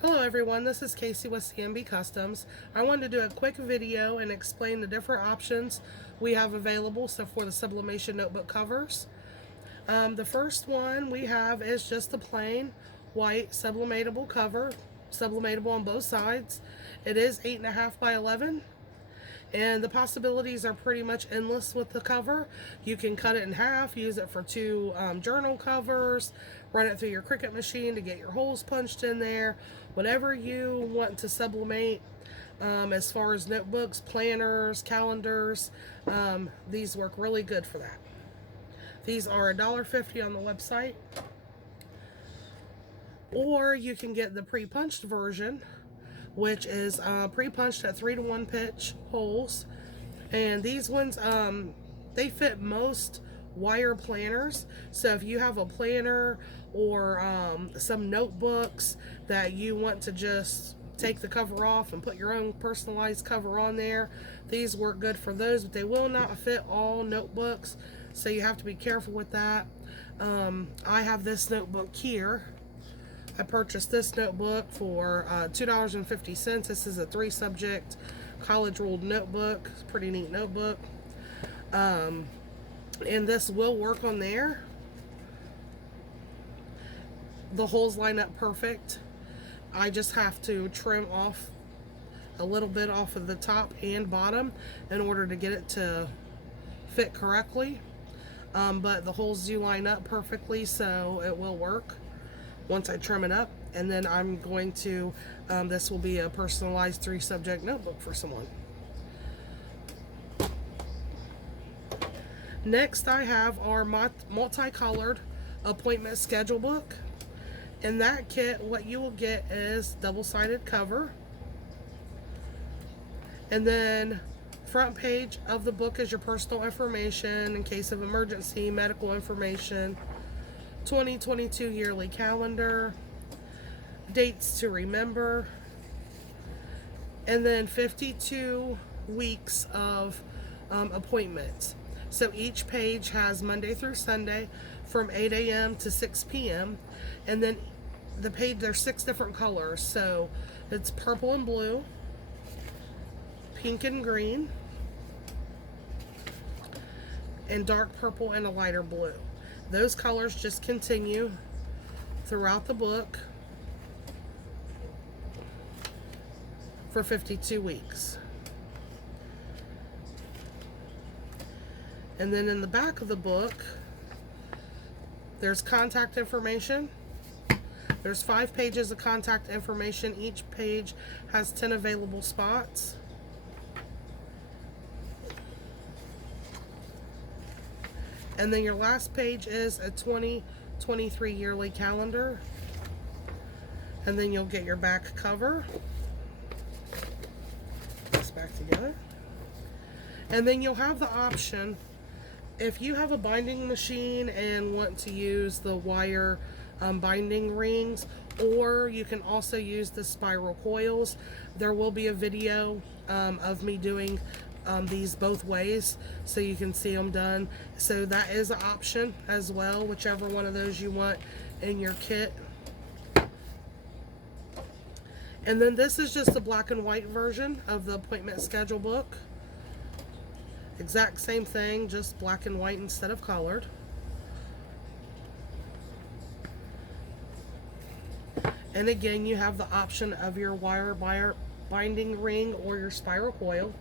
Hello everyone, this is Casey with CMB Customs. I wanted to do a quick video and explain the different options we have available for the sublimation notebook covers. The first one we have is just a plain white sublimatable cover, sublimatable on both sides. It is 8.5 by 11. And the possibilities are pretty much endless with the cover. You can cut it in half, use it for two journal covers, run it through your Cricut machine to get your holes punched in there. Whatever you want to sublimate as far as notebooks, planners, calendars, these work really good for that. These are $1.50 on the website. Or you can get the pre-punched version, which is pre-punched at 3-to-1 pitch holes. And these ones, they fit most wire planners. So if you have a planner or some notebooks that you want to just take the cover off and put your own personalized cover on there, these work good for those, but they will not fit all notebooks, so you have to be careful with that. I have this notebook here. I purchased this notebook for $2.50. This is a 3-subject college ruled notebook. It's a pretty neat notebook. And this will work on there. The holes line up perfect. I just have to trim off a little bit off of the top and bottom in order to get it to fit correctly. But the holes do line up perfectly, so it will work once I trim it up. And then I'm going to, this will be a personalized 3-subject notebook for someone. Next I have our multicolored appointment schedule book. In that kit, what you will get is double-sided cover. And then front page of the book is your personal information in case of emergency, medical information, 2022 yearly calendar, dates to remember, and then 52 weeks of appointments. So each page has Monday through Sunday from 8 a.m. to 6 p.m. And then the page, there's 6 different colors. So it's purple and blue, pink and green, and dark purple and a lighter blue. Those colors just continue throughout the book for 52 weeks. And then in the back of the book, there's contact information. There's 5 pages of contact information. Each page has 10 available spots. And then your last page is a 2023 yearly calendar. And then you'll get your back cover. Put this back together. And then you'll have the option, if you have a binding machine and want to use the wire binding rings, or you can also use the spiral coils. There will be a video of me doing these both ways so you can see them done. So that is an option as well, whichever one of those you want in your kit. And then this is just a black and white version of the appointment schedule book. Exact same thing, just black and white instead of colored. And again, you have the option of your wire binding ring or your spiral coil.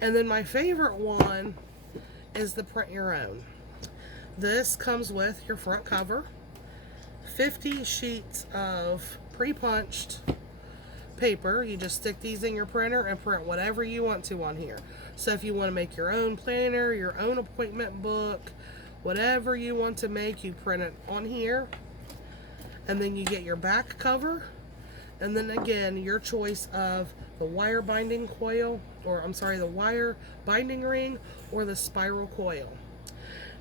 And then my favorite one is the print your own. This comes with your front cover, 50 sheets of pre-punched paper. You just stick these in your printer and print whatever you want to on here. So if you want to make your own planner, your own appointment book, whatever you want to make, you print it on here. And then you get your back cover, and then again your choice of the wire binding coil, or I'm sorry, the wire binding ring or the spiral coil.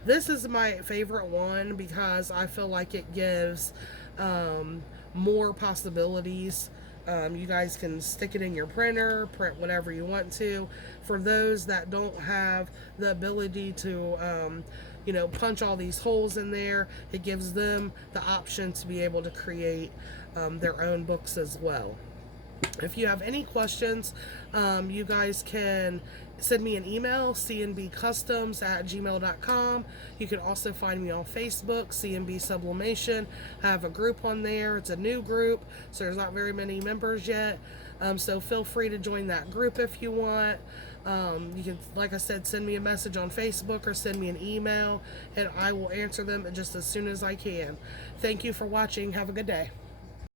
This is my favorite one because I feel like it gives more possibilities. You guys can stick it in your printer, print whatever you want to. For those that don't have the ability to punch all these holes in there, it gives them the option to be able to create their own books as well. If you have any questions, you guys can send me an email, cnbcustoms@gmail.com. You can also find me on Facebook, CNB Sublimation. I have a group on there. It's a new group, so there's not very many members yet. So feel free to join that group if you want. You can, like I said, send me a message on Facebook or send me an email, and I will answer them just as soon as I can. Thank you for watching. Have a good day.